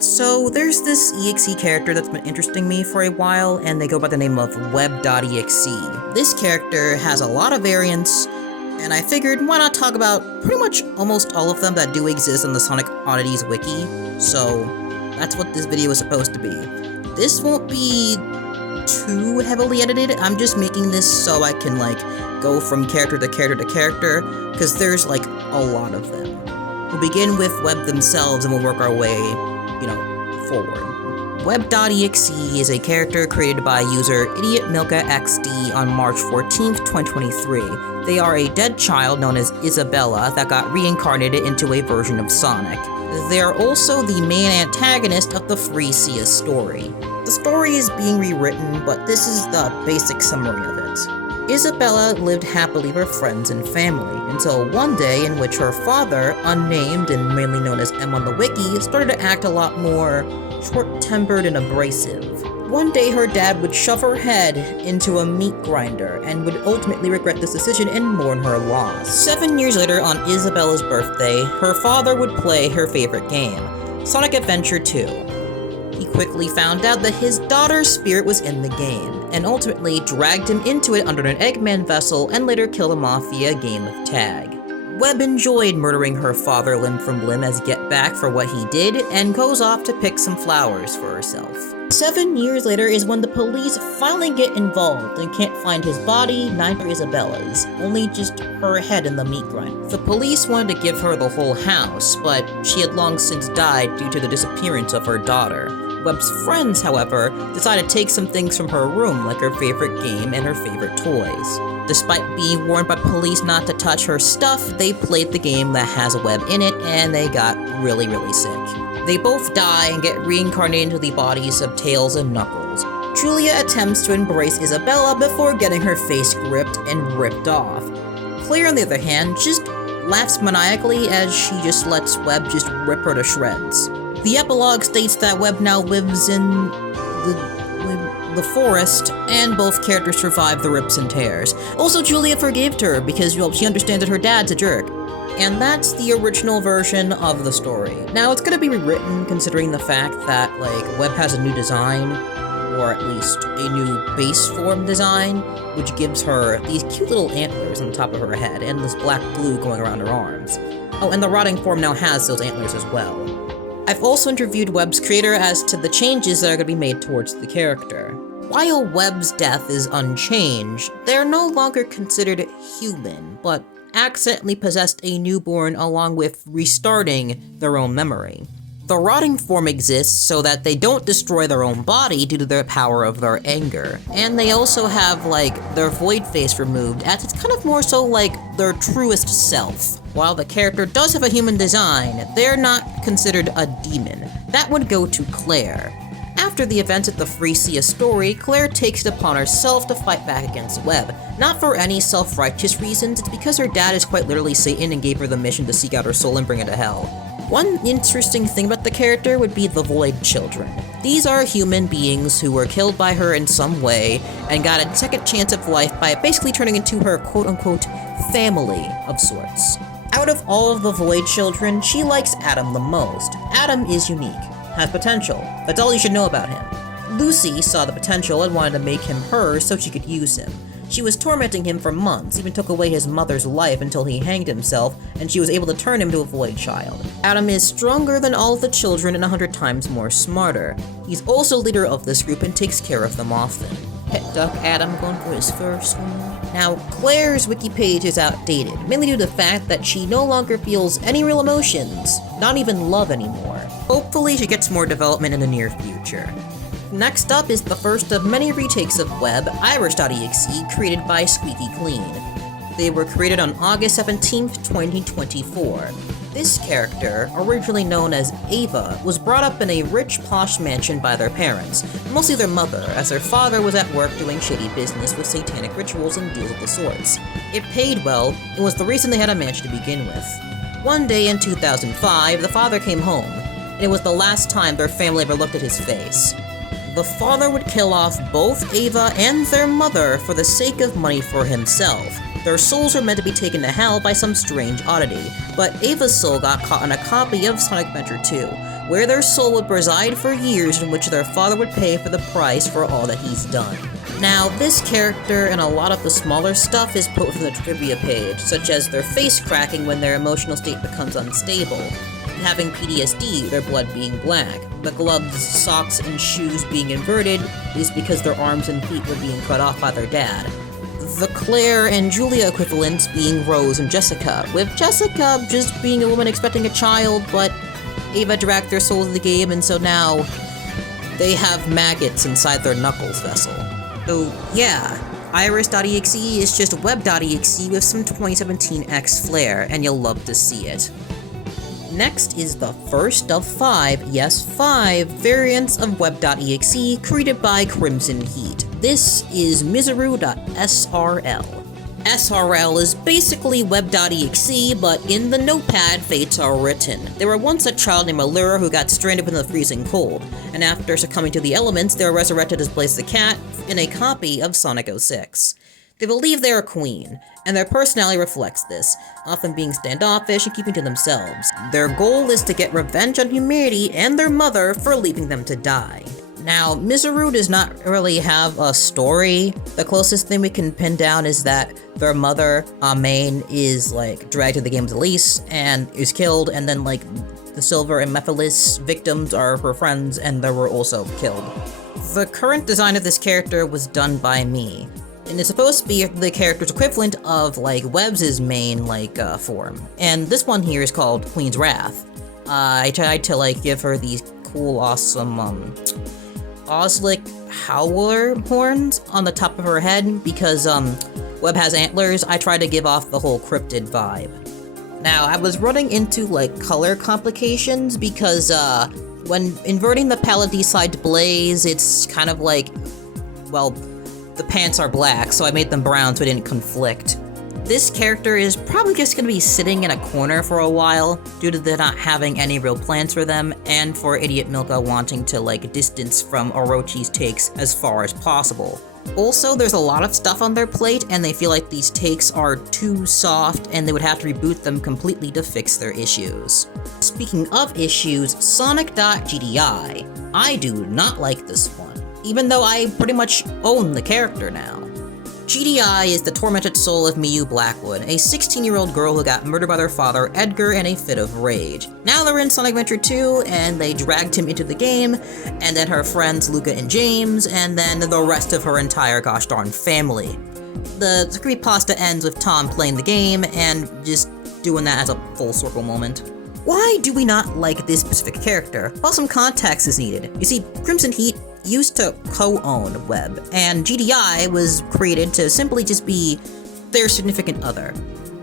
So there's this EXE character that's been interesting me for a while, and they go by the name of WEB.EXE. This character has a lot of variants, and I figured why not talk about pretty much almost all of them that do exist on the Sonic Oddities wiki, so that's what this video is supposed to be. This won't be too heavily edited, I'm just making this so I can go from character to character to character, because there's a lot of them. We'll begin with Web themselves and we'll work our way forward. WEB.EXE is a character created by user IdiotMilkaXD on March 14th, 2023. They are a dead child known as Isabella that got reincarnated into a version of Sonic. They are also the main antagonist of the WEB.EXE story. The story is being rewritten, but this is the basic summary of it. Isabella lived happily with friends and family, until one day in which her father, unnamed and mainly known as M on the wiki, started to act a lot more short-tempered and abrasive. One day her dad would shove her head into a meat grinder and would ultimately regret this decision and mourn her loss. 7 years later, on Isabella's birthday, her father would play her favorite game, Sonic Adventure 2. He quickly found out that his daughter's spirit was in the game, and ultimately dragged him into it under an Eggman vessel and later killed him off via a game of tag. Web enjoyed murdering her father limb from limb as get back for what he did, and goes off to pick some flowers for herself. 7 years later is when the police finally get involved and can't find his body, neither Isabella's, only just her head in the meat grinder. The police wanted to give her the whole house, but she had long since died due to the disappearance of her daughter. Web's friends, however, decided to take some things from her room, like her favorite game and her favorite toys. Despite being warned by police not to touch her stuff, they played the game that has a web in it, and they got really sick. They both die and get reincarnated into the bodies of Tails and Knuckles. Julia attempts to embrace Isabella before getting her face gripped and ripped off. Clair, on the other hand, just laughs maniacally as she just lets Web just rip her to shreds. The epilogue states that Web now lives in the forest, and both characters survive the rips and tears. Also, Julia forgave her because, well, she understands that her dad's a jerk. And that's the original version of the story. Now, it's gonna be rewritten considering the fact that, Web has a new design, or at least a new base form design, which gives her these cute little antlers on the top of her head, and this black glue going around her arms. Oh, and the rotting form now has those antlers as well. I've also interviewed Web's creator as to the changes that are going to be made towards the character. While Web's death is unchanged, they're no longer considered human, but accidentally possessed a newborn along with restarting their own memory. The rotting form exists so that they don't destroy their own body due to the power of their anger. And they also have, their void face removed, as it's kind of more so their truest self. While the character does have a human design, they're not considered a demon. That would go to Clair. After the events of the WEB.EXE story, Clair takes it upon herself to fight back against Web. Not for any self-righteous reasons, it's because her dad is quite literally Satan and gave her the mission to seek out her soul and bring it to hell. One interesting thing about the character would be the Void Children. These are human beings who were killed by her in some way, and got a second chance of life by basically turning into her quote-unquote family of sorts. Out of all of the Void Children, she likes Adam the most. Adam is unique, has potential. That's all you should know about him. Lucy saw the potential and wanted to make him hers so she could use him. She was tormenting him for months, even took away his mother's life until he hanged himself, and she was able to turn him to a Void Child. Adam is stronger than all of the children and 100 times more smarter. He's also leader of this group and takes care of them often. Pet duck Adam going for his first one. Now, Clair's wiki page is outdated, mainly due to the fact that she no longer feels any real emotions, not even love anymore. Hopefully she gets more development in the near future. Next up is the first of many retakes of Web, IRIS.EXE, created by squeksclean. They were created on August 17th, 2024. This character, originally known as Ava, was brought up in a rich, posh mansion by their parents, mostly their mother, as their father was at work doing shady business with satanic rituals and deals of the sorts. It paid well, and was the reason they had a mansion to begin with. One day in 2005, the father came home, and it was the last time their family ever looked at his face. The father would kill off both Ava and their mother for the sake of money for himself, Their souls are meant to be taken to hell by some strange oddity, but Ava's soul got caught on a copy of Sonic Adventure 2, where their soul would reside for years in which their father would pay for the price for all that he's done. Now, this character and a lot of the smaller stuff is put from the trivia page, such as their face cracking when their emotional state becomes unstable, having PTSD, their blood being black. The gloves, socks, and shoes being inverted is because their arms and feet were being cut off by their dad. The Claire and Julia equivalents being Rose and Jessica, with Jessica just being a woman expecting a child, but Ava dragged their souls in the game, and so now they have maggots inside their Knuckles vessel. So yeah, IRIS.EXE is just WEB.EXE with some 2017 X flair, and you'll love to see it. Next is the first of 5, yes 5, variants of WEB.EXE created by CrimsonHeat. This is Mizuiro.SRL. SRL is basically WEB.EXE, but in the notepad, fates are written. There were once a child named Allura who got stranded in the freezing cold, and after succumbing to the elements, they were resurrected as Blaze the Cat in a copy of Sonic.EXE. They believe they're a queen, and their personality reflects this, often being standoffish and keeping to themselves. Their goal is to get revenge on humanity and their mother for leaving them to die. Now, Mizuiro does not really have a story. The closest thing we can pin down is that their mother, Main, is dragged to the game's release and is killed, and then the Silver and Meryphillia victims are her friends and they were also killed. The current design of this character was done by me, and it's supposed to be the character's equivalent of WEB's main form. And this one here is called Queen's Wrath. I tried to give her these cool, awesome Oslick Howler horns on the top of her head because Web has antlers. I tried to give off the whole cryptid vibe. Now, I was running into color complications because when inverting the palette D-side to Blaze, it's kind of well, the pants are black, so I made them brown so it didn't conflict. This character is probably just going to be sitting in a corner for a while, due to them not having any real plans for them, and for Idiot Milka wanting to distance from Orochi's takes as far as possible. Also, there's a lot of stuff on their plate, and they feel like these takes are too soft, and they would have to reboot them completely to fix their issues. Speaking of issues, Sonic.GDI. I do not like this one, even though I pretty much own the character now. GDI is the tormented soul of Miyu Blackwood, a 16-year-old girl who got murdered by their father, Edgar, in a fit of rage. Now they're in Sonic Adventure 2, and they dragged him into the game, and then her friends Luca and James, and then the rest of her entire gosh darn family. The creepypasta ends with Tom playing the game, and just doing that as a full circle moment. Why do we not like this specific character? Well, some context is needed. You see, CrimsonHeat used to co-own Web, and GDI was created to simply just be their significant other.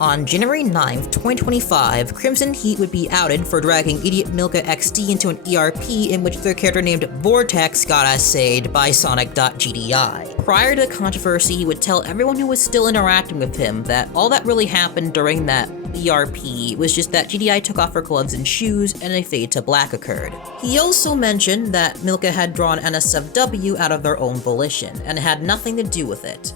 On January 9th, 2025, CrimsonHeat would be outed for dragging IdiotMilkaXD into an ERP in which their character named Vortex got assayed by Sonic.GDI. Prior to the controversy, he would tell everyone who was still interacting with him that all that really happened during that ERP was just that GDI took off her gloves and shoes and a fade to black occurred. He also mentioned that Milka had drawn NSFW out of their own volition, and it had nothing to do with it.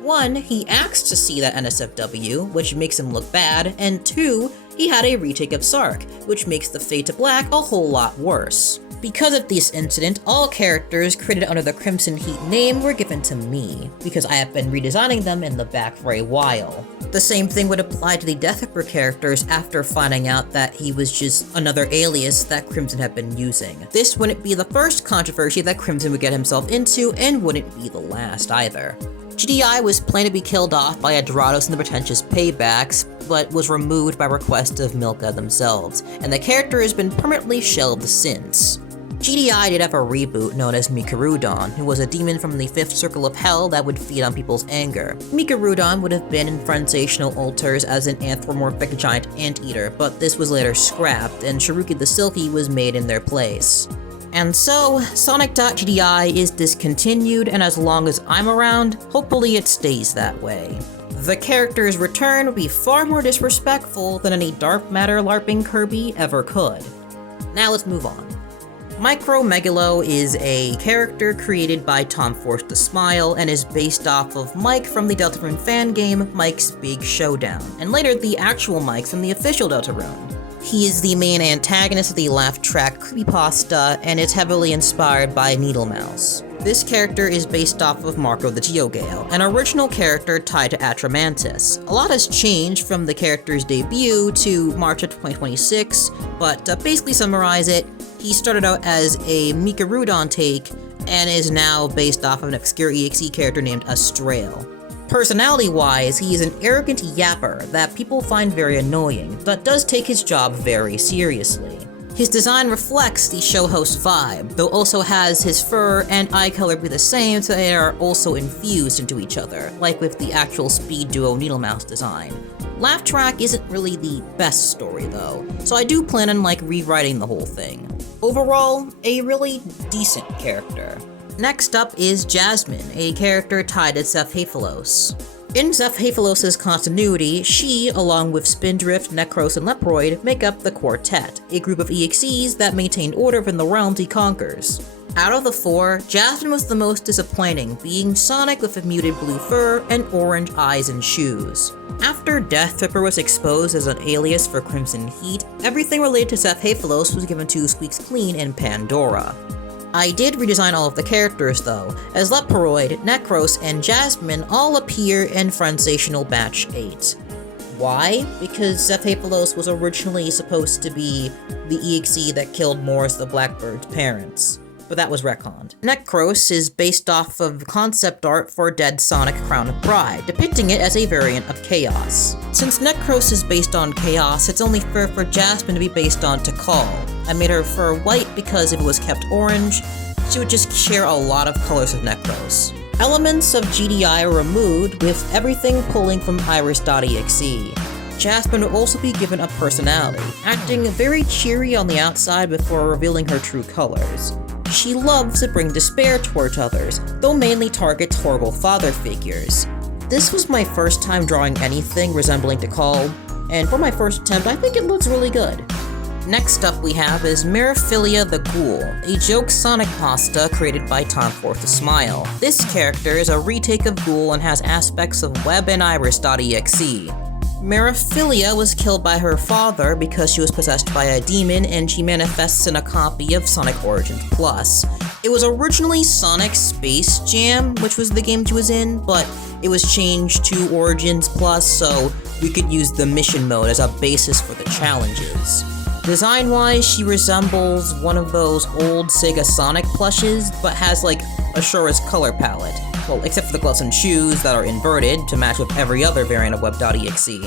1, he asked to see that NSFW, which makes him look bad, and 2, he had a retake of Sark, which makes the fade to black a whole lot worse. Because of this incident, all characters created under the CrimsonHeat name were given to me, because I have been redesigning them in the back for a while. The same thing would apply to the DeathRipper characters after finding out that he was just another alias that Crimson had been using. This wouldn't be the first controversy that Crimson would get himself into, and wouldn't be the last either. GDI was planned to be killed off by Adorados and the Pretentious Paybacks, but was removed by request of Milka themselves, and the character has been permanently shelved since. GDI did have a reboot known as MELIODAS, who was a demon from the 5th Circle of Hell that would feed on people's anger. MELIODAS would have been in Frenzational Altars as an anthropomorphic giant anteater, but this was later scrapped, and Shiruki the Silky was made in their place. And so, Sonic.GDI is discontinued, and as long as I'm around, hopefully it stays that way. The character's return would be far more disrespectful than any dark matter LARPing Kirby ever could. Now let's move on. Megalo is a character created by TOMFORCEASMILE and is based off of Mike from the Deltarune fan game Mike's Big Showdown, and later the actual Mike from the official Deltarune. He is the main antagonist of the laugh track creepypasta and is heavily inspired by Needlemouse. This character is based off of Mirco the Geogale, an original character tied to Atramantis. A lot has changed from the character's debut to March of 2026, but to basically summarize it, he started out as a MELIODAS take and is now based off of an obscure EXE character named Astrael. Personality-wise, he is an arrogant yapper that people find very annoying, but does take his job very seriously. His design reflects the show host vibe, though also has his fur and eye color be the same, so they are also infused into each other, like with the actual speed duo Needlemouse design. Laugh track isn't really the best story though, so I do plan on rewriting the whole thing. Overall, a really decent character. Next up is Jasmine, a character tied to Xehatelos. In Xehatelos' continuity, she, along with Spindrift, Necros, and Leproid, make up the Quartet, a group of EXEs that maintain order within the realms he conquers. Out of the four, Jasmine was the most disappointing, being Sonic with a muted blue fur and orange eyes and shoes. After DeathRipper was exposed as an alias for CrimsonHeat, everything related to Xehatelos was given to squeksclean in Pandora. I did redesign all of the characters though, as Leproid, Necros, and Jasmine all appear in Frenzational Batch 8. Why? Because Xehatelos was originally supposed to be the EXE that killed Morris the Blackbird's parents, but that was retconned. Necros is based off of concept art for Dead Sonic Crown of Pride, depicting it as a variant of Chaos. Since Necros is based on Chaos, it's only fair for Jasmine to be based on Tikal. I made her fur white because if it was kept orange, she would just share a lot of colors with Necros. Elements of GDI are removed, with everything pulling from IRIS.EXE. Jasmine will also be given a personality, acting very cheery on the outside before revealing her true colors. She loves to bring despair towards others, though mainly targets horrible father figures. This was my first time drawing anything resembling Tikal, and for my first attempt, I think it looks really good. Next up we have is Meryphillia the Ghoul, a joke Sonic pasta created by TOMFORCEASMILE. This character is a retake of Ghoul and has aspects of WEB and IRIS.EXE. Meryphillia was killed by her father because she was possessed by a demon, and she manifests in a copy of Sonic Origins Plus. It was originally Sonic Space Jam, which was the game she was in, but it was changed to Origins Plus so we could use the mission mode as a basis for the challenges. Design-wise, she resembles one of those old Sega Sonic plushes, but has Ashura's color palette. Well, except for the gloves and shoes that are inverted to match with every other variant of WEB.EXE.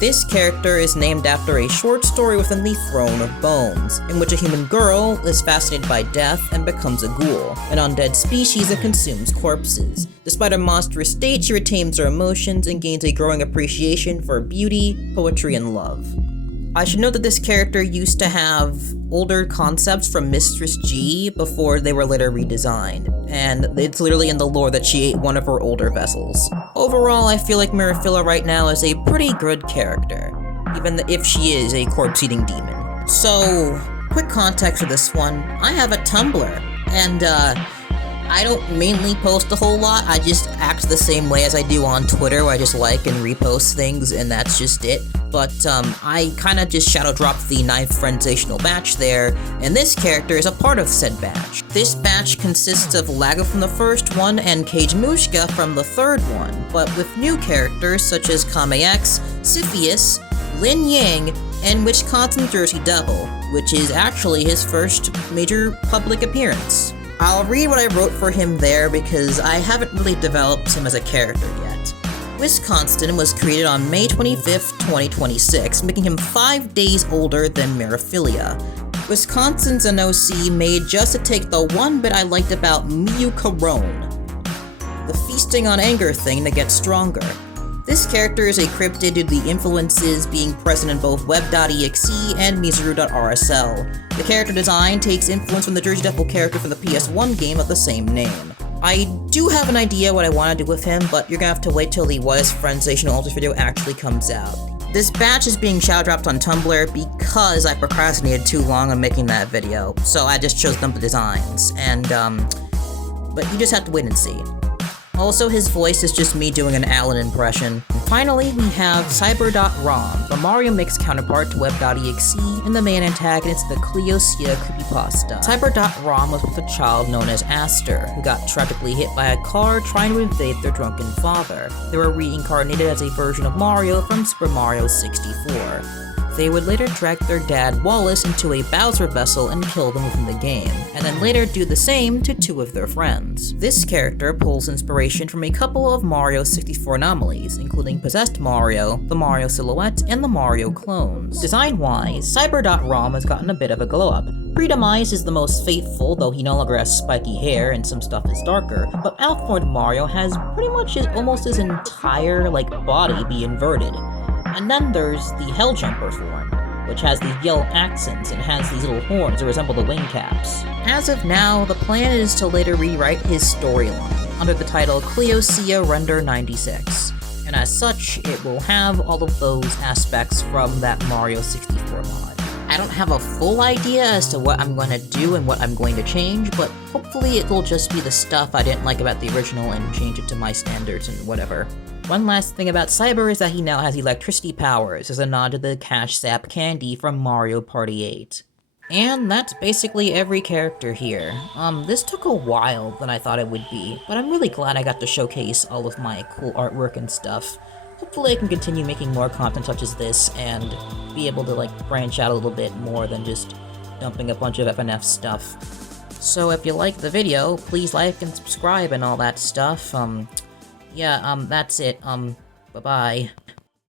This character is named after a short story within the Throne of Bones, in which a human girl is fascinated by death and becomes a ghoul, an undead species that consumes corpses. Despite her monstrous state, she retains her emotions and gains a growing appreciation for beauty, poetry, and love. I should note that this character used to have older concepts from Mistress G before they were later redesigned, and it's literally in the lore that she ate one of her older vessels. Overall, I feel like Meryphillia right now is a pretty good character, even if she is a corpse-eating demon. So, quick context for this one, I have a Tumblr, and I don't mainly post a whole lot, I just act the same way as I do on Twitter, where I just like and repost things, and that's just it. But I kinda just shadow dropped the 9th Frenzational batch there, and this character is a part of said batch. This batch consists of Lago from the first one and Cage Mushka from the 3rd one, but with new characters such as Kame-X, Siphius, Lin Yang, and Wisconsin Jersey Devil, which is actually his first major public appearance. I'll read what I wrote for him there because I haven't really developed him as a character yet. Wisconsin was created on May 25th, 2026, making him 5 days older than Meryphillia. Wisconsin's an OC made just to take the one bit I liked about MELIODAS.GDI, the feasting on anger thing to get stronger. This character is a cryptid due to the influences being present in both WEB.EXE and Mizuiro.SRL. The character design takes influence from the Jersey Devil character from the PS1 game of the same name. I do have an idea what I want to do with him, but you're gonna have to wait till the What is Frenzational Alters video actually comes out. This batch is being shadow dropped on Tumblr because I procrastinated too long on making that video, so I just chose the designs, and but you just have to wait and see. Also, his voice is just me doing an Alan impression. And finally, we have Cyber.ROM, the Mario Mix counterpart to WEB.EXE, and the main antagonist of the Cleosia creepypasta. Cyber.ROM was with a child known as Aster, who got tragically hit by a car trying to invade their drunken father. They were reincarnated as a version of Mario from Super Mario 64. They would later drag their dad Wallace into a Bowser vessel and kill them within the game, and then later do the same to two of their friends. This character pulls inspiration from a couple of Mario 64 anomalies, including Possessed Mario, the Mario Silhouette, and the Mario clones. Design-wise, Cyber.ROM has gotten a bit of a glow-up. Pre-Demise is the most faithful, though he no longer has spiky hair and some stuff is darker, but Malformed Mario has pretty much almost his entire, body be inverted. And then there's the Helljumper form, which has these yellow accents and has these little horns that resemble the wing caps. As of now, the plan is to later rewrite his storyline under the title Cleosia Render 96, and as such, it will have all of those aspects from that Mario 64 mod. I don't have a full idea as to what I'm going to do and what I'm going to change, but hopefully it will just be the stuff I didn't like about the original and change it to my standards and whatever. One last thing about Cyber is that he now has electricity powers as a nod to the Cash Sap candy from Mario Party 8. And that's basically every character here. This took a while than I thought it would be, but I'm really glad I got to showcase all of my cool artwork and stuff. Hopefully I can continue making more content such as this and be able to branch out a little bit more than just dumping a bunch of FNF stuff. So if you like the video, please like and subscribe and all that stuff. Yeah, that's it. Bye-bye.